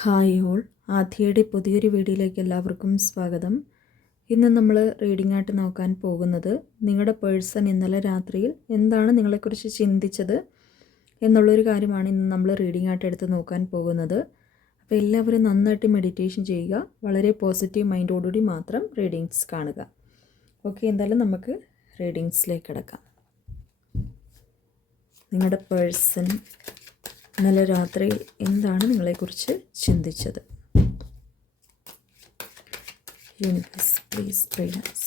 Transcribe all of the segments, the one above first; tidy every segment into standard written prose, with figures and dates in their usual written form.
Hi all, ആദ്യയുടെ പുതിയൊരു വീഡിയോയിലേക്ക് എല്ലാവർക്കും സ്വാഗതം. ഇന്ന് നമ്മൾ റീഡിംഗ് ആയിട്ട് നോക്കാൻ പോകുന്നത് നിങ്ങളുടെ പേഴ്സൺ ഇന്നലെ രാത്രിയിൽ എന്താണ് നിങ്ങളെക്കുറിച്ച് ചിന്തിച്ചത് എന്നുള്ളൊരു കാര്യമാണ് ഇന്ന് നമ്മൾ റീഡിംഗ് ആയിട്ട് എടുത്ത് നോക്കാൻ പോകുന്നത്. അപ്പോൾ എല്ലാവരും നന്നായിട്ട് മെഡിറ്റേഷൻ ചെയ്യുക, വളരെ പോസിറ്റീവ് മൈൻഡോടുകൂടി മാത്രം റീഡിങ്സ് കാണുക. ഓക്കെ, എന്തായാലും നമുക്ക് റീഡിങ്സിലേക്ക് കിടക്കാം. നിങ്ങളുടെ പേഴ്സൺ ഇന്നലെ രാത്രിയിൽ എന്താണ് നിങ്ങളെക്കുറിച്ച് ചിന്തിച്ചത്? Universe please guide us.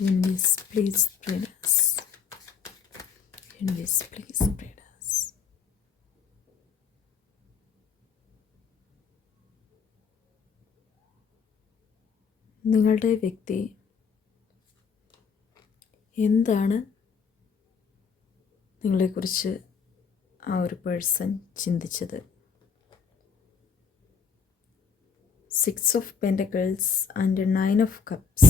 Universe please guide us. Universe please guide us. നിങ്ങളുടെ വ്യക്തി എന്താണ് നിങ്ങളെക്കുറിച്ച് ആ ഒരു പേഴ്സൺ ചിന്തിച്ചത്? 6 of Pentacles and 9 of Cups.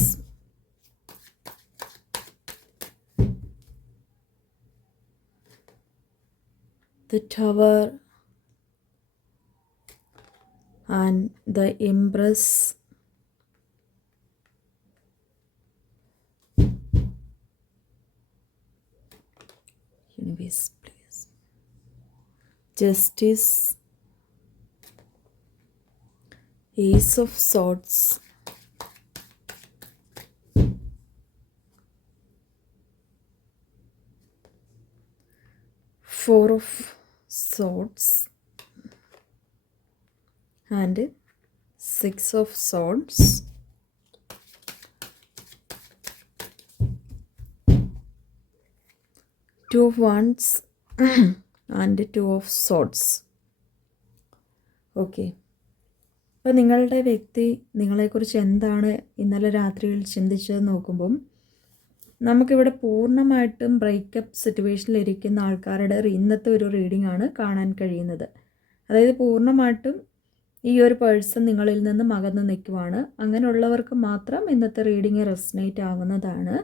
The Tower and the Empress. Universe, please. Justice. Ace of Swords. Four of Swords. And 6 of Swords. Two of Wands and 2 of Swords. Okay, അപ്പോൾ നിങ്ങളുടെ വ്യക്തി നിങ്ങളെക്കുറിച്ച് എന്താണ് ഇന്നലെ രാത്രിയിൽ ചിന്തിച്ചത് നോക്കുമ്പം നമുക്കിവിടെ പൂർണ്ണമായിട്ടും ബ്രേക്കപ്പ് സിറ്റുവേഷനിലിരിക്കുന്ന ആൾക്കാരുടെ ഇന്നത്തെ ഒരു റീഡിംഗ് ആണ് കാണാൻ കഴിയുന്നത്. അതായത് പൂർണ്ണമായിട്ടും ഈ ഒരു പേഴ്സൺ നിങ്ങളിൽ നിന്നും അകന്ന് നിൽക്കുവാണ്. അങ്ങനെയുള്ളവർക്ക് മാത്രം ഇന്നത്തെ റീഡിംഗ് റെസനേറ്റ് ആവുന്നതാണ്.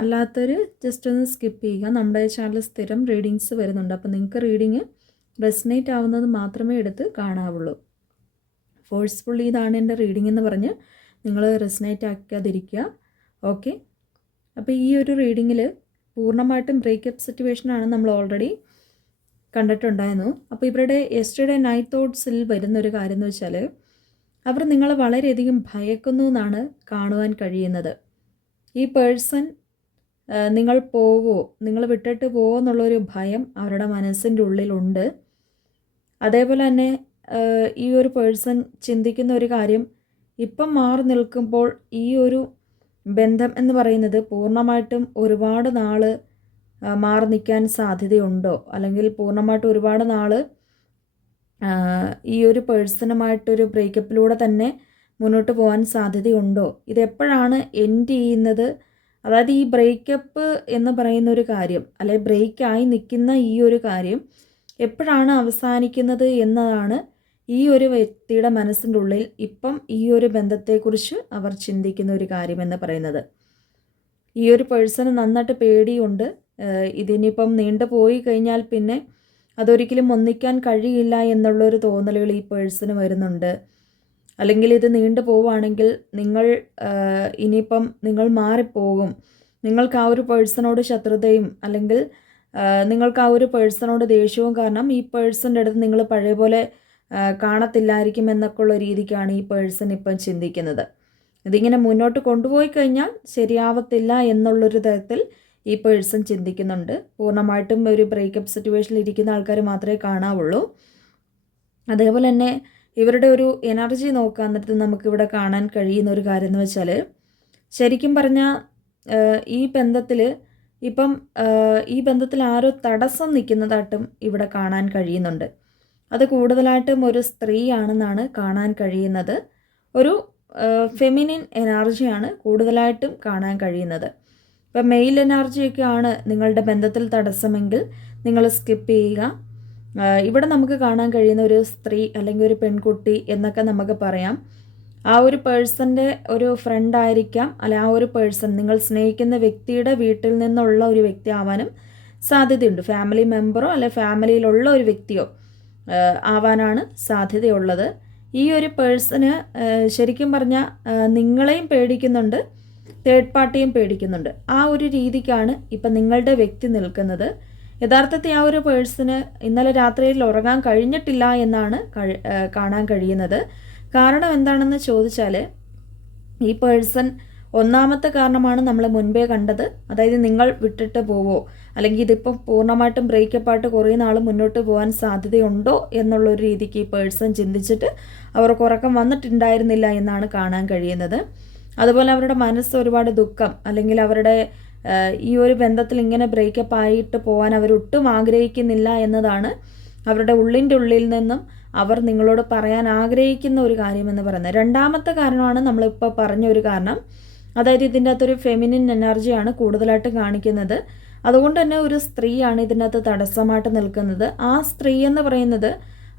അല്ലാത്തൊരു ജസ്റ്റ് ഒന്ന് സ്കിപ്പ് ചെയ്യുക. നമ്മുടെ ചാനൽ സ്ഥിരം റീഡിങ്സ് വരുന്നുണ്ട്, അപ്പോൾ നിങ്ങൾക്ക് റീഡിങ് റെസനേറ്റ് ആവുന്നത് മാത്രമേ എടുത്ത് കാണാവുള്ളൂ. ഫോഴ്സ്ഫുള്ളി ഇതാണ് എൻ്റെ റീഡിംഗ് എന്ന് പറഞ്ഞ് നിങ്ങൾ റെസനേറ്റ് ആക്കാതിരിക്കുക. ഓക്കെ, അപ്പോൾ ഈ ഒരു റീഡിങ്ങിൽ പൂർണ്ണമായിട്ടും ബ്രേക്കപ്പ് സിറ്റുവേഷനാണ് നമ്മൾ ഓൾറെഡി കണ്ടിട്ടുണ്ടായിരുന്നു. അപ്പോൾ ഇവരുടെ യെസ്റ്റർഡേ നൈറ്റ് തോട്ട്സിൽ വരുന്നൊരു കാര്യം എന്ന് വെച്ചാൽ അവർ നിങ്ങളെ വളരെയധികം ഭയക്കുന്നു എന്നാണ് കാണുവാൻ കഴിയുന്നത്. ഈ പേഴ്സൺ നിങ്ങൾ പോവോ, നിങ്ങൾ വിട്ടിട്ട് പോവോ എന്നുള്ളൊരു ഭയം അവരുടെ മനസ്സിൻ്റെ ഉള്ളിലുണ്ട്. അതേപോലെ തന്നെ ഈ ഒരു പേഴ്സൺ ചിന്തിക്കുന്ന ഒരു കാര്യം, ഇപ്പം മാറി നിൽക്കുമ്പോൾ ഈ ഒരു ബന്ധം എന്ന് പറയുന്നത് പൂർണ്ണമായിട്ടും ഒരുപാട് നാൾ മാറി നിൽക്കാൻ സാധ്യതയുണ്ടോ, അല്ലെങ്കിൽ പൂർണ്ണമായിട്ടും ഒരുപാട് നാൾ ഈ ഒരു പേഴ്സണുമായിട്ടൊരു ബ്രേക്കപ്പിലൂടെ തന്നെ മുന്നോട്ട് പോകാൻ സാധ്യതയുണ്ടോ, ഇതെപ്പോഴാണ് എൻഡ് ചെയ്യുന്നത്, അതായത് ഈ ബ്രേക്കപ്പ് എന്ന് പറയുന്ന ഒരു കാര്യം, അല്ലെങ്കിൽ ബ്രേക്കായി നിൽക്കുന്ന ഈ ഒരു കാര്യം എപ്പോഴാണ് അവസാനിക്കുന്നത് എന്നതാണ് ഈ ഒരു വ്യക്തിയുടെ മനസ്സിൻ്റെ ഉള്ളിൽ ഇപ്പം ഈ ഒരു ബന്ധത്തെക്കുറിച്ച് അവർ ചിന്തിക്കുന്ന ഒരു കാര്യമെന്ന് പറയുന്നത്. ഈ ഒരു പേഴ്സണ് നന്നായിട്ട് പേടിയുണ്ട്. ഇതിനിപ്പം നീണ്ടു പോയി കഴിഞ്ഞാൽ പിന്നെ അതൊരിക്കലും ഒന്നിക്കാൻ കഴിയില്ല എന്നുള്ളൊരു തോന്നലുകൾ ഈ പേഴ്സണ് വരുന്നുണ്ട്. അല്ലെങ്കിൽ ഇത് നീണ്ടു പോവുകയാണെങ്കിൽ ഇനിയിപ്പം നിങ്ങൾ മാറിപ്പോകും, നിങ്ങൾക്ക് ആ ഒരു പേഴ്സണോട് ശത്രുതയും അല്ലെങ്കിൽ നിങ്ങൾക്ക് ആ ഒരു പേഴ്സണോട് ദേഷ്യവും കാരണം ഈ പേഴ്സൻ്റെ അടുത്ത് നിങ്ങൾ പഴയ പോലെ കാണത്തില്ലായിരിക്കും എന്നൊക്കെ ഉള്ള രീതിക്കാണ് ഈ പേഴ്സൺ ഇപ്പം ചിന്തിക്കുന്നത്. ഇതിങ്ങനെ മുന്നോട്ട് കൊണ്ടുപോയി കഴിഞ്ഞാൽ ശരിയാവത്തില്ല എന്നുള്ളൊരു തരത്തിൽ ഈ പേഴ്സൺ ചിന്തിക്കുന്നുണ്ട്. പൂർണ്ണമായിട്ടും ഒരു ബ്രേക്കപ്പ് സിറ്റുവേഷനിൽ ഇരിക്കുന്ന ആൾക്കാർ മാത്രമേ കാണാവുള്ളൂ. അതേപോലെ തന്നെ ഇവരുടെ ഒരു എനർജി നോക്കാൻ നേരത്ത് നമുക്കിവിടെ കാണാൻ കഴിയുന്ന ഒരു കാര്യം എന്ന് വെച്ചാൽ, ശരിക്കും പറഞ്ഞാൽ ഈ ബന്ധത്തിൽ ഇപ്പം ഈ ബന്ധത്തിൽ ആരോ തടസ്സം നിൽക്കുന്നതായിട്ടും ഇവിടെ കാണാൻ കഴിയുന്നുണ്ട്. അത് കൂടുതലായിട്ടും ഒരു സ്ത്രീയാണെന്നാണ് കാണാൻ കഴിയുന്നത്. ഒരു ഫെമിനിൻ എനർജിയാണ് കൂടുതലായിട്ടും കാണാൻ കഴിയുന്നത്. ഇപ്പം മെയിൽ എനർജിയൊക്കെയാണ് നിങ്ങളുടെ ബന്ധത്തിൽ തടസ്സമെങ്കിൽ നിങ്ങൾ സ്കിപ്പ് ചെയ്യുക. ഇവിടെ നമുക്ക് കാണാൻ കഴിയുന്ന ഒരു സ്ത്രീ അല്ലെങ്കിൽ ഒരു പെൺകുട്ടി എന്നൊക്കെ നമുക്ക് പറയാം. ആ ഒരു പേഴ്സൻ്റെ ഒരു ഫ്രണ്ട് ആയിരിക്കാം, അല്ലെ ആ ഒരു പേഴ്സൺ നിങ്ങൾ സ്നേഹിക്കുന്ന വ്യക്തിയുടെ വീട്ടിൽ നിന്നുള്ള ഒരു വ്യക്തി ആവാനും സാധ്യതയുണ്ട്. ഫാമിലി മെമ്പറോ അല്ലെ ഫാമിലിയിലുള്ള ഒരു വ്യക്തിയോ ആവാനാണ് സാധ്യതയുള്ളത്. ഈ ഒരു പേഴ്സണ് ശരിക്കും പറഞ്ഞാൽ നിങ്ങളെയും പേടിക്കുന്നുണ്ട്, തേർഡ് പാർട്ടിയും പേടിക്കുന്നുണ്ട്. ആ ഒരു രീതിക്കാണ് ഇപ്പം നിങ്ങളുടെ വ്യക്തി നിൽക്കുന്നത്. യഥാർത്ഥത്തിൽ ആ ഒരു പേഴ്സണ് ഇന്നലെ രാത്രിയിൽ ഉറങ്ങാൻ കഴിഞ്ഞിട്ടില്ല എന്നാണ് കാണാൻ കഴിയുന്നത്. കാരണം എന്താണെന്ന് ചോദിച്ചാൽ, ഈ പേഴ്സൺ ഒന്നാമത്തെ കാരണമാണ് നമ്മൾ മുൻപേ കണ്ടത്. അതായത് നിങ്ങൾ വിട്ടിട്ട് പോവോ, അല്ലെങ്കിൽ ഇതിപ്പം പൂർണ്ണമായിട്ടും ബ്രേക്കപ്പായിട്ട് കുറേ നാൾ മുന്നോട്ട് പോകാൻ സാധ്യതയുണ്ടോ എന്നുള്ളൊരു രീതിക്ക് ഈ പേഴ്സൺ ചിന്തിച്ചിട്ട് അവർക്ക് ഉറക്കം വന്നിട്ടുണ്ടായിരുന്നില്ല എന്നാണ് കാണാൻ കഴിയുന്നത്. അതുപോലെ അവരുടെ മനസ്സ് ഒരുപാട് ദുഃഖം, അല്ലെങ്കിൽ അവരുടെ ഈ ഒരു ബന്ധത്തിൽ ഇങ്ങനെ ബ്രേക്കപ്പ് ആയിട്ട് പോകാൻ അവരൊട്ടും ആഗ്രഹിക്കുന്നില്ല എന്നതാണ് അവരുടെ ഉള്ളിൻ്റെ ഉള്ളിൽ നിന്നും അവർ നിങ്ങളോട് പറയാൻ ആഗ്രഹിക്കുന്ന ഒരു കാര്യമെന്ന് പറയുന്നത്. രണ്ടാമത്തെ കാരണമാണ് നമ്മളിപ്പോൾ പറഞ്ഞ ഒരു കാരണം. അതായത് ഇതിൻ്റെ അകത്തൊരു ഫെമിനിൻ എനർജിയാണ് കൂടുതലായിട്ട് കാണിക്കുന്നത്. അതുകൊണ്ട് തന്നെ ഒരു സ്ത്രീയാണ് ഇതിൻ്റെ അകത്ത് തടസ്സമായിട്ട് നിൽക്കുന്നത്. ആ സ്ത്രീ എന്ന് പറയുന്നത്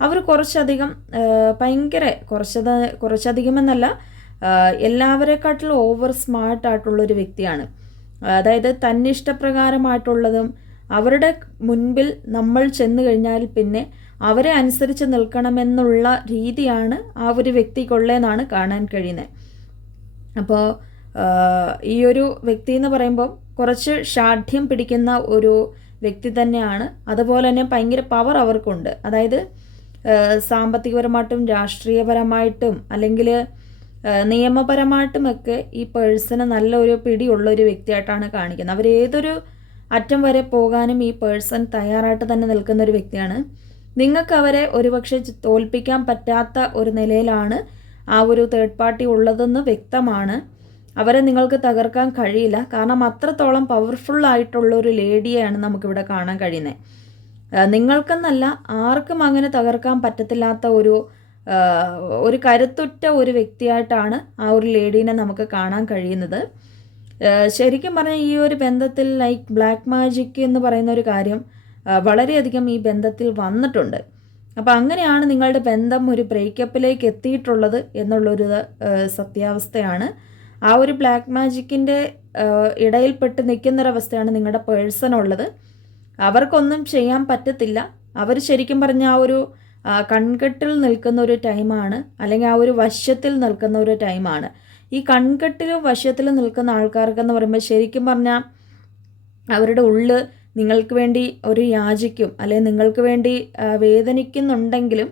അവർ കുറച്ചധികം ഭയങ്കര കുറച്ചധികം എന്നല്ല, എല്ലാവരെക്കാട്ടിലും ഓവർ സ്മാർട്ടായിട്ടുള്ളൊരു വ്യക്തിയാണ്. അതായത് തന്നിഷ്ടപ്രകാരമായിട്ടുള്ളതും അവരുടെ മുൻപിൽ നമ്മൾ ചെന്ന് കഴിഞ്ഞാൽ പിന്നെ അവരെ അനുസരിച്ച് നിൽക്കണമെന്നുള്ള രീതിയാണ് ആ ഒരു വ്യക്തിക്കുള്ളതെന്നാണ് കാണാൻ കഴിയുന്നത്. അപ്പോൾ ഈ ഒരു വ്യക്തി എന്ന് പറയുമ്പോൾ കുറച്ച് ഷാഠ്യം പിടിക്കുന്ന ഒരു വ്യക്തി തന്നെയാണ്. അതുപോലെ തന്നെ ഭയങ്കര പവർ അവർക്കുണ്ട്. അതായത് സാമ്പത്തികപരമായിട്ടും രാഷ്ട്രീയപരമായിട്ടും അല്ലെങ്കിൽ നിയമപരമായിട്ടുമൊക്കെ ഈ പേഴ്സണ് നല്ലൊരു പിടിയുള്ള ഒരു വ്യക്തിയായിട്ടാണ് കാണിക്കുന്നത്. അവർ ഏതൊരു അറ്റം വരെ പോകാനും ഈ പേഴ്സൺ തയ്യാറായിട്ട് തന്നെ നിൽക്കുന്ന ഒരു വ്യക്തിയാണ്. നിങ്ങൾക്ക് അവരെ ഒരുപക്ഷെ തോൽപ്പിക്കാൻ പറ്റാത്ത ഒരു നിലയിലാണ് ആ ഒരു തേർഡ് പാർട്ടി ഉള്ളതെന്ന് വ്യക്തമാണ്. അവരെ നിങ്ങൾക്ക് തകർക്കാൻ കഴിയില്ല. കാരണം അത്രത്തോളം പവർഫുൾ ആയിട്ടുള്ള ഒരു ലേഡിയെയാണ് നമുക്കിവിടെ കാണാൻ കഴിയുന്നത്. നിങ്ങൾക്കെന്നല്ല, ആർക്കും അങ്ങനെ തകർക്കാൻ പറ്റത്തില്ലാത്ത ഒരു കരുത്തുറ്റ ഒരു വ്യക്തിയായിട്ടാണ് ആ ഒരു ലേഡീനെ നമുക്ക് കാണാൻ കഴിയുന്നത്. ശരിക്കും പറഞ്ഞാൽ ഈ ഒരു ബന്ധത്തിൽ ലൈക്ക് ബ്ലാക്ക് മാജിക് എന്ന് പറയുന്ന ഒരു കാര്യം വളരെയധികം ഈ ബന്ധത്തിൽ വന്നിട്ടുണ്ട്. അപ്പോൾ അങ്ങനെയാണ് നിങ്ങളുടെ ബന്ധം ഒരു ബ്രേക്കപ്പിലേക്ക് എത്തിയിട്ടുള്ളത് എന്നുള്ളൊരു സത്യാവസ്ഥയാണ്. ആ ഒരു ബ്ലാക്ക് മാജിക്കിൻ്റെ ഇടയിൽപ്പെട്ട് നിൽക്കുന്നൊരവസ്ഥയാണ് നിങ്ങളുടെ പേഴ്സൺ ഉള്ളത്. അവർക്കൊന്നും ചെയ്യാൻ പറ്റത്തില്ല. അവർ ശരിക്കും പറഞ്ഞാൽ ആ ഒരു കൺകെട്ടിൽ നിൽക്കുന്ന ഒരു ടൈമാണ്, അല്ലെങ്കിൽ ആ ഒരു വശത്തിൽ നിൽക്കുന്ന ഒരു ടൈമാണ്. ഈ കൺകെട്ടിലും വശത്തിലും നിൽക്കുന്ന ആൾക്കാർക്കെന്ന് പറയുമ്പോൾ ശരിക്കും പറഞ്ഞാൽ അവരുടെ ഉള്ളിൽ നിങ്ങൾക്ക് വേണ്ടി ഒരു യാചിക്കും, അല്ലെങ്കിൽ നിങ്ങൾക്ക് വേണ്ടി വേദനിക്കുന്നുണ്ടെങ്കിലും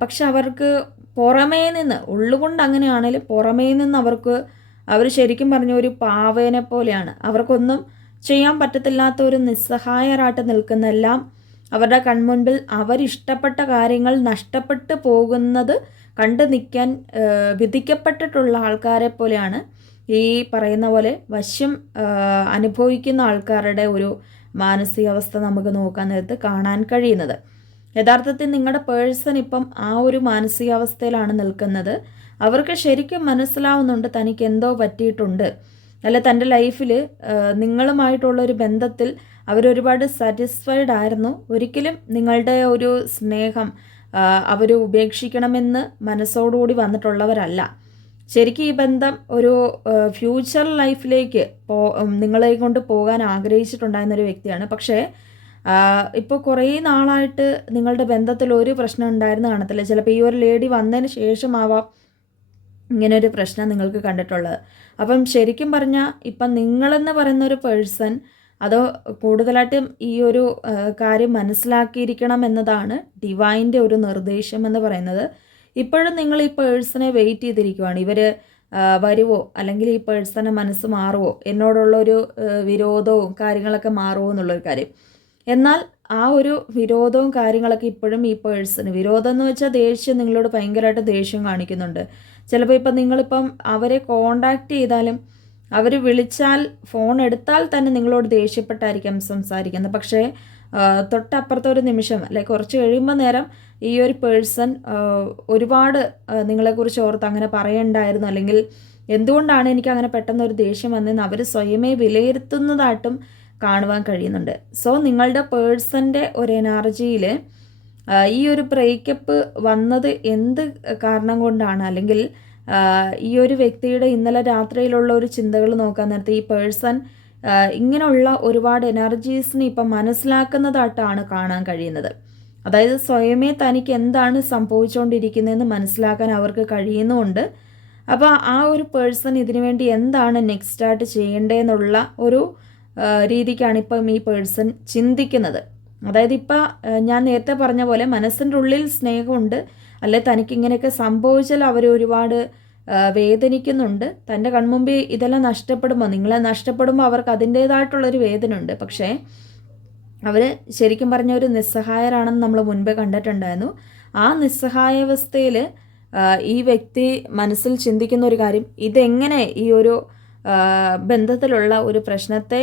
പക്ഷെ അവർക്ക് പുറമേ നിന്ന്, ഉള്ളുകൊണ്ട് അങ്ങനെയാണെങ്കിലും പുറമേ നിന്ന് അവർ ശരിക്കും പറഞ്ഞ ഒരു പാവേനെ പോലെയാണ്. അവർക്കൊന്നും ചെയ്യാൻ പറ്റത്തില്ലാത്ത ഒരു നിസ്സഹായരായിട്ട് നിൽക്കുന്ന, എല്ലാം അവരുടെ കൺമുൻപിൽ അവരിഷ്ടപ്പെട്ട കാര്യങ്ങൾ നഷ്ടപ്പെട്ടു പോകുന്നത് കണ്ടു നിൽക്കാൻ വിധിക്കപ്പെട്ടിട്ടുള്ള ആൾക്കാരെ പോലെയാണ് ഈ പറയുന്ന പോലെ വശ്യം അനുഭവിക്കുന്ന ആൾക്കാരുടെ ഒരു മാനസികാവസ്ഥ നമുക്ക് നോക്കാൻ നേരത്ത് കാണാൻ കഴിയുന്നത്. യഥാർത്ഥത്തിൽ നിങ്ങളുടെ പേഴ്സൺ ഇപ്പം ആ ഒരു മാനസികാവസ്ഥയിലാണ് നിൽക്കുന്നത്. അവർക്ക് ശരിക്കും മനസ്സിലാവുന്നുണ്ട് തനിക്ക് എന്തോ പറ്റിയിട്ടുണ്ട്, അല്ല തൻ്റെ ലൈഫിൽ നിങ്ങളുമായിട്ടുള്ളൊരു ബന്ധത്തിൽ അവരൊരുപാട് സാറ്റിസ്ഫൈഡ് ആയിരുന്നു. ഒരിക്കലും നിങ്ങളുടെ ഒരു സ്നേഹം അവർ ഉപേക്ഷിക്കണമെന്ന് മനസ്സോടുകൂടി വന്നിട്ടുള്ളവരല്ല. ശരിക്കും ഈ ബന്ധം ഒരു ഫ്യൂച്ചർ ലൈഫിലേക്ക് നിങ്ങളെ കൊണ്ട് പോകാൻ ആഗ്രഹിച്ചിട്ടുണ്ടായിരുന്നൊരു വ്യക്തിയാണ്. പക്ഷേ ഇപ്പോൾ കുറേ നാളായിട്ട് നിങ്ങളുടെ ബന്ധത്തിൽ ഒരു പ്രശ്നം ഉണ്ടായിരുന്നു കാണത്തില്ല. ചിലപ്പോൾ ഈ ഒരു ലേഡി വന്നതിന് ശേഷമാവാം ഇങ്ങനൊരു പ്രശ്നം നിങ്ങൾക്ക് കണ്ടിട്ടുള്ളത്. അപ്പം ശരിക്കും പറഞ്ഞാൽ ഇപ്പം നിങ്ങളെന്ന് പറയുന്നൊരു പേഴ്സൺ അതോ കൂടുതലായിട്ടും ഈ ഒരു കാര്യം മനസ്സിലാക്കിയിരിക്കണം എന്നതാണ് ഡിവൈൻ്റെ ഒരു നിർദ്ദേശം എന്ന് പറയുന്നത്. ഇപ്പോഴും നിങ്ങൾ ഈ പേഴ്സണെ വെയിറ്റ് ചെയ്തിരിക്കുവാണ്. ഇവർ വരുവോ, അല്ലെങ്കിൽ ഈ പേഴ്സണെ മനസ്സ് മാറുമോ, എന്നോടുള്ളൊരു വിരോധവും കാര്യങ്ങളൊക്കെ മാറുമോ എന്നുള്ളൊരു കാര്യം. എന്നാൽ ആ ഒരു വിരോധവും കാര്യങ്ങളൊക്കെ ഇപ്പോഴും ഈ പേഴ്സണ്, വിരോധം എന്ന് വെച്ചാൽ ദേഷ്യം, നിങ്ങളോട് ഭയങ്കരമായിട്ട് ദേഷ്യം കാണിക്കുന്നുണ്ട്. ചിലപ്പോൾ ഇപ്പം നിങ്ങളിപ്പം അവരെ കോണ്ടാക്ട് ചെയ്താലും അവർ വിളിച്ചാൽ ഫോൺ എടുത്താൽ തന്നെ നിങ്ങളോട് ദേഷ്യപ്പെട്ടായിരിക്കാം സംസാരിക്കുന്നത്. പക്ഷേ തൊട്ടപ്പുറത്തെ ഒരു നിമിഷം അല്ലെ കുറച്ച് കഴിയുമ്പോൾ നേരം ഈ ഒരു പേഴ്സൺ ഒരുപാട് നിങ്ങളെക്കുറിച്ച് ഓർത്ത് അങ്ങനെ പറയണ്ടായിരുന്നു, അല്ലെങ്കിൽ എന്തുകൊണ്ടാണ് എനിക്ക് അങ്ങനെ പെട്ടെന്നൊരു ദേഷ്യം വന്നതെന്ന് അവർ സ്വയമേ വിലയിരുത്തുന്നതായിട്ടും കാണുവാൻ കഴിയുന്നുണ്ട്. സോ നിങ്ങളുടെ പേഴ്സൻ്റെ ഒരു എനർജിയിൽ ഈ ഒരു ബ്രേക്കപ്പ് വന്നത് എന്ത് കാരണം കൊണ്ടാണ്, അല്ലെങ്കിൽ ഈ ഒരു വ്യക്തിയുടെ ഇന്നലെ രാത്രിയിലുള്ള ഒരു ചിന്തകൾ നോക്കാൻ നേരത്തെ ഈ പേഴ്സൺ ഇങ്ങനെയുള്ള ഒരുപാട് എനർജീസിനെ ഇപ്പം മനസ്സിലാക്കുന്നതായിട്ടാണ് കാണാൻ കഴിയുന്നത്. അതായത് സ്വയമേ തനിക്ക് എന്താണ് സംഭവിച്ചുകൊണ്ടിരിക്കുന്നതെന്ന് മനസ്സിലാക്കാൻ അവർക്ക് കഴിയുന്നുമുണ്ട്. അപ്പോൾ ആ ഒരു പേഴ്സൺ ഇതിനു വേണ്ടി എന്താണ് നെക്സ്റ്റ് ആയിട്ട് ചെയ്യേണ്ടതെന്നുള്ള ഒരു രീതിക്കാണ് ഇപ്പം ഈ പേഴ്സൺ ചിന്തിക്കുന്നത്. അതായത് ഇപ്പം ഞാൻ നേരത്തെ പറഞ്ഞ പോലെ മനസ്സിൻ്റെ ഉള്ളിൽ സ്നേഹമുണ്ട്, അല്ലെ തനിക്ക് ഇങ്ങനെയൊക്കെ സംഭവിച്ചാൽ അവർ ഒരുപാട് വേദനിക്കുന്നുണ്ട്. തൻ്റെ കൺമുമ്പിൽ ഇതെല്ലാം നഷ്ടപ്പെടുമ്പോൾ, നിങ്ങളെ നഷ്ടപ്പെടുമ്പോൾ അവർക്ക് അതിൻ്റേതായിട്ടുള്ളൊരു വേദന ഉണ്ട്. പക്ഷേ അവർ ശരിക്കും പറഞ്ഞ ഒരു നിസ്സഹായരാണെന്ന് നമ്മൾ മുൻപേ കണ്ടിട്ടുണ്ടായിരുന്നു. ആ നിസ്സഹായാവസ്ഥയിൽ ഈ വ്യക്തി മനസ്സിൽ ചിന്തിക്കുന്ന ഒരു കാര്യം, ഇതെങ്ങനെ ഈ ഒരു ബന്ധത്തിലുള്ള ഒരു പ്രശ്നത്തെ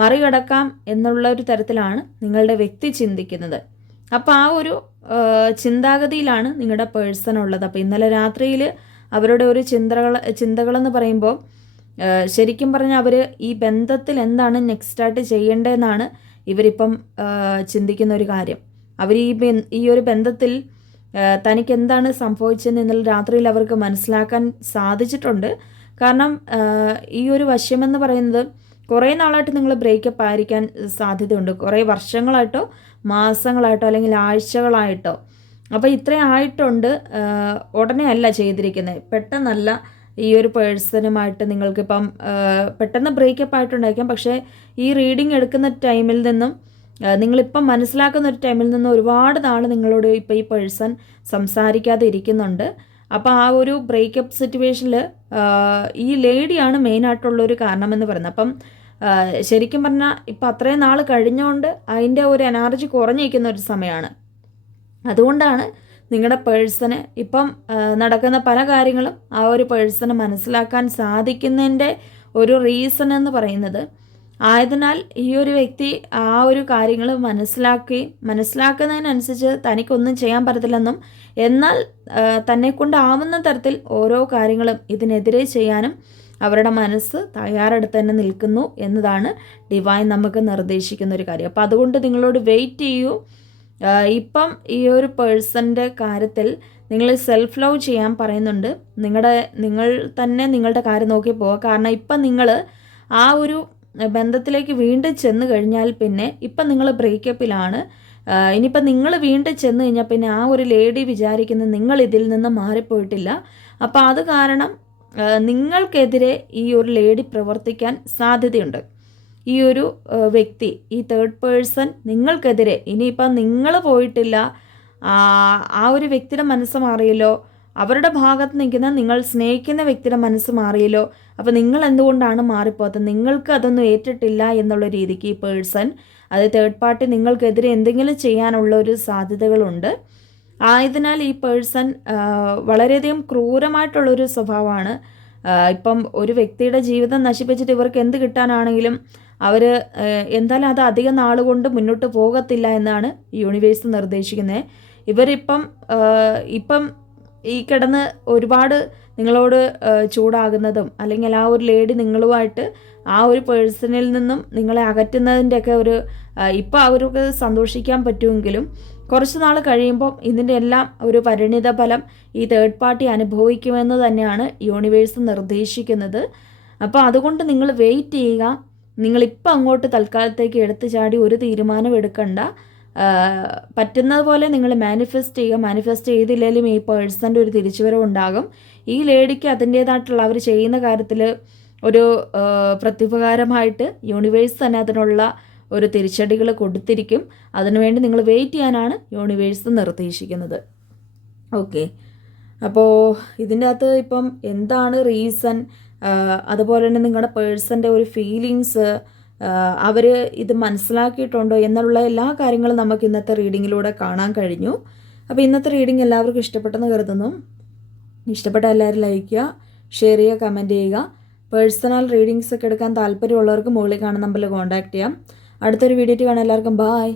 മറികടക്കാം എന്നുള്ള ഒരു തരത്തിലാണ് നിങ്ങളുടെ വ്യക്തി ചിന്തിക്കുന്നത്. അപ്പോൾ ആ ഒരു ചിന്താഗതിയിലാണ് നിങ്ങളുടെ പേഴ്സൺ ഉള്ളത്. അപ്പോൾ ഇന്നലെ രാത്രിയിൽ അവരുടെ ഒരു ചിന്തകളെന്ന് പറയുമ്പോൾ ശരിക്കും പറഞ്ഞാൽ അവർ ഈ ബന്ധത്തിൽ എന്താണ് നെക്സ്റ്റായിട്ട് ചെയ്യേണ്ടതെന്നാണ് ഇവരിപ്പം ചിന്തിക്കുന്ന ഒരു കാര്യം. അവർ ഈ ഒരു ബന്ധത്തിൽ തനിക്ക് എന്താണ് സംഭവിച്ചതെന്ന് ഇന്നലെ രാത്രിയിൽ അവർക്ക് മനസ്സിലാക്കാൻ സാധിച്ചിട്ടുണ്ട്. കാരണം ഈ ഒരു വശ്യമെന്ന് പറയുന്നത് കുറേ നാളായിട്ട് നിങ്ങൾ ബ്രേക്കപ്പ് ആയിരിക്കാൻ സാധ്യതയുണ്ട്. കുറേ വർഷങ്ങളായിട്ടോ മാസങ്ങളായിട്ടോ അല്ലെങ്കിൽ ആഴ്ചകളായിട്ടോ. അപ്പോൾ ഇത്രയും ആയിട്ടുണ്ട്. ഉടനെ അല്ല ചെയ്തിരിക്കുന്നത്, പെട്ടെന്നല്ല. ഈ ഒരു പേഴ്സണുമായിട്ട് നിങ്ങൾക്കിപ്പം പെട്ടെന്ന് ബ്രേക്കപ്പ് ആയിട്ടുണ്ടായിരിക്കാം. പക്ഷേ ഈ റീഡിങ് എടുക്കുന്ന ടൈമിൽ നിന്നും നിങ്ങളിപ്പം മനസ്സിലാക്കുന്ന ഒരു ടൈമിൽ നിന്നും ഒരുപാട് നാൾ നിങ്ങളോട് ഇപ്പോൾ ഈ പേഴ്സൺ സംസാരിക്കാതെ ഇരിക്കുന്നുണ്ട്. അപ്പോൾ ആ ഒരു ബ്രേക്കപ്പ് സിറ്റുവേഷനിൽ ഈ ലേഡിയാണ് മെയിനായിട്ടുള്ളൊരു കാരണമെന്ന് പറയുന്നത്. അപ്പം ശരിക്കും പറഞ്ഞാൽ ഇപ്പം അത്രയും നാൾ കഴിഞ്ഞുകൊണ്ട് അതിൻ്റെ ഒരു എനർജി കുറഞ്ഞിരിക്കുന്ന ഒരു സമയമാണ്. അതുകൊണ്ടാണ് നിങ്ങളുടെ പേഴ്സണ് ഇപ്പം നടക്കുന്ന പല കാര്യങ്ങളും ആ ഒരു പേഴ്സണ് മനസ്സിലാക്കാൻ സാധിക്കുന്നതിൻ്റെ ഒരു റീസൺ എന്ന് പറയുന്നത്. ആയതിനാൽ ഈ ഒരു വ്യക്തി ആ ഒരു കാര്യങ്ങൾ മനസ്സിലാക്കുന്നതിനനുസരിച്ച് തനിക്കൊന്നും ചെയ്യാൻ പറ്റത്തില്ലെന്നും, എന്നാൽ തന്നെക്കൊണ്ടാവുന്ന തരത്തിൽ ഓരോ കാര്യങ്ങളും ഇതിനെതിരെ ചെയ്യാനും അവരുടെ മനസ്സ് തയ്യാറെടുത്ത് തന്നെ നിൽക്കുന്നു എന്നതാണ് ഡിവൈൻ നമുക്ക് നിർദ്ദേശിക്കുന്ന ഒരു കാര്യം. അപ്പോൾ അതുകൊണ്ട് നിങ്ങളോട് വെയിറ്റ് ചെയ്യൂ. ഇപ്പം ഈ ഒരു പേഴ്സൻ്റെ കാര്യത്തിൽ നിങ്ങൾ സെൽഫ് ലവ് ചെയ്യാൻ പറയുന്നുണ്ട്. നിങ്ങൾ തന്നെ നിങ്ങളുടെ കാര്യം നോക്കി പോവുക. കാരണം ഇപ്പം നിങ്ങൾ ആ ഒരു ബന്ധത്തിലേക്ക് വീണ്ടും ചെന്ന് കഴിഞ്ഞാൽ പിന്നെ ഇപ്പം നിങ്ങൾ ബ്രേക്കപ്പിലാണ്. ഇനിയിപ്പം നിങ്ങൾ വീണ്ടും ചെന്ന് കഴിഞ്ഞാൽ പിന്നെ ആ ഒരു ലേഡി വിചാരിക്കുന്നത് നിങ്ങൾ ഇതിൽ നിന്ന് മാറിപ്പോയിട്ടില്ല. അപ്പോൾ അത് കാരണം നിങ്ങൾക്കെതിരെ ഈ ഒരു ലേഡി പ്രവർത്തിക്കാൻ സാധ്യതയുണ്ട്. ഈ ഒരു വ്യക്തി, ഈ തേർഡ് പേഴ്സൺ നിങ്ങൾക്കെതിരെ, ഇനിയിപ്പം നിങ്ങൾ പോയിട്ടില്ല, ആ ഒരു വ്യക്തിയുടെ മനസ്സ് മാറിയല്ലോ, അവരുടെ ഭാഗത്ത് നിൽക്കുന്ന നിങ്ങൾ സ്നേഹിക്കുന്ന വ്യക്തിയുടെ മനസ്സ് മാറിയല്ലോ. അപ്പോൾ നിങ്ങൾ എന്തുകൊണ്ടാണ് മാറിപ്പോകുന്നത്? നിങ്ങൾക്ക് അതൊന്നും ഏറ്റിട്ടില്ല എന്നുള്ള രീതിക്ക് ഈ പേഴ്സൺ, അത് തേർഡ് പാർട്ടി നിങ്ങൾക്കെതിരെ എന്തെങ്കിലും ചെയ്യാനുള്ള ഒരു സാധ്യതകളുണ്ട്. ആയതിനാൽ ഈ പേഴ്സൺ വളരെയധികം ക്രൂരമായിട്ടുള്ളൊരു സ്വഭാവമാണ്. ഇപ്പം ഒരു വ്യക്തിയുടെ ജീവിതം നശിപ്പിച്ചിട്ട് ഇവർക്ക് എന്ത് കിട്ടാനാണെങ്കിലും അവർ എന്തായാലും അത് അധികം നാളുകൊണ്ട് മുന്നോട്ട് പോകത്തില്ല എന്നാണ് യൂണിവേഴ്സ് നിർദ്ദേശിക്കുന്നത്. ഇപ്പം ഈ കിടന്ന് ഒരുപാട് നിങ്ങളോട് ചൂടാകുന്നതും, അല്ലെങ്കിൽ ആ ഒരു ലേഡി നിങ്ങളുമായിട്ട് ആ ഒരു പേഴ്സണിൽ നിന്നും നിങ്ങളെ അകറ്റുന്നതിൻ്റെയൊക്കെ ഒരു ഇപ്പം അവർക്ക് സന്തോഷിക്കാൻ പറ്റുമെങ്കിലും കുറച്ച് നാൾ കഴിയുമ്പോൾ ഇതിൻ്റെ എല്ലാം ഒരു പരിണിത ഫലം ഈ തേർഡ് പാർട്ടി അനുഭവിക്കുമെന്ന് തന്നെയാണ് യൂണിവേഴ്സ് നിർദ്ദേശിക്കുന്നത്. അപ്പോൾ അതുകൊണ്ട് നിങ്ങൾ വെയിറ്റ് ചെയ്യുക. നിങ്ങളിപ്പോൾ അങ്ങോട്ട് തൽക്കാലത്തേക്ക് എടുത്തു ചാടി ഒരു തീരുമാനം എടുക്കണ്ട. പറ്റുന്നത് പോലെ നിങ്ങൾ മാനിഫെസ്റ്റ് ചെയ്യുക. മാനിഫെസ്റ്റ് ചെയ്തില്ലെങ്കിലും ഈ പേഴ്സൻ്റെ ഒരു തിരിച്ചുവരവ് ഉണ്ടാകും. ഈ ലേഡിക്ക് അതിൻ്റേതായിട്ടുള്ള അവർ ചെയ്യുന്ന കാര്യത്തിൽ ഒരു പ്രത്യുപകാരമായിട്ട് യൂണിവേഴ്സ് തന്നെ അതിനുള്ള ഒരു തിരിച്ചടികൾ കൊടുത്തിരിക്കും. അതിനുവേണ്ടി നിങ്ങൾ വെയിറ്റ് ചെയ്യാനാണ് യൂണിവേഴ്സ് നിർദ്ദേശിക്കുന്നത്. ഓക്കെ, അപ്പോൾ ഇതിൻ്റെ അകത്ത് ഇപ്പം എന്താണ് റീസൺ, അതുപോലെ തന്നെ നിങ്ങളുടെ പേഴ്സൻ്റെ ഒരു ഫീലിങ്സ്, അവർ ഇത് മനസ്സിലാക്കിയിട്ടുണ്ടോ എന്നുള്ള എല്ലാ കാര്യങ്ങളും നമുക്ക് ഇന്നത്തെ റീഡിങ്ങിലൂടെ കാണാൻ കഴിഞ്ഞു. അപ്പോൾ ഇന്നത്തെ റീഡിംഗ് എല്ലാവർക്കും ഇഷ്ടപ്പെട്ടെന്ന് കരുതുന്നു. ഇഷ്ടപ്പെട്ട എല്ലാവരും ലൈക്ക് ചെയ്യുക, ഷെയർ ചെയ്യുക, കമൻറ്റ് ചെയ്യുക. പേഴ്സണൽ റീഡിങ്സ് ഒക്കെ എടുക്കാൻ താല്പര്യമുള്ളവർക്ക് മുകളിൽ കാണുന്ന നമ്പറിൽ കോൺടാക്റ്റ് ചെയ്യാം. അടുത്തൊരു വീഡിയോ കാണാൻ എല്ലാവർക്കും ബായ്.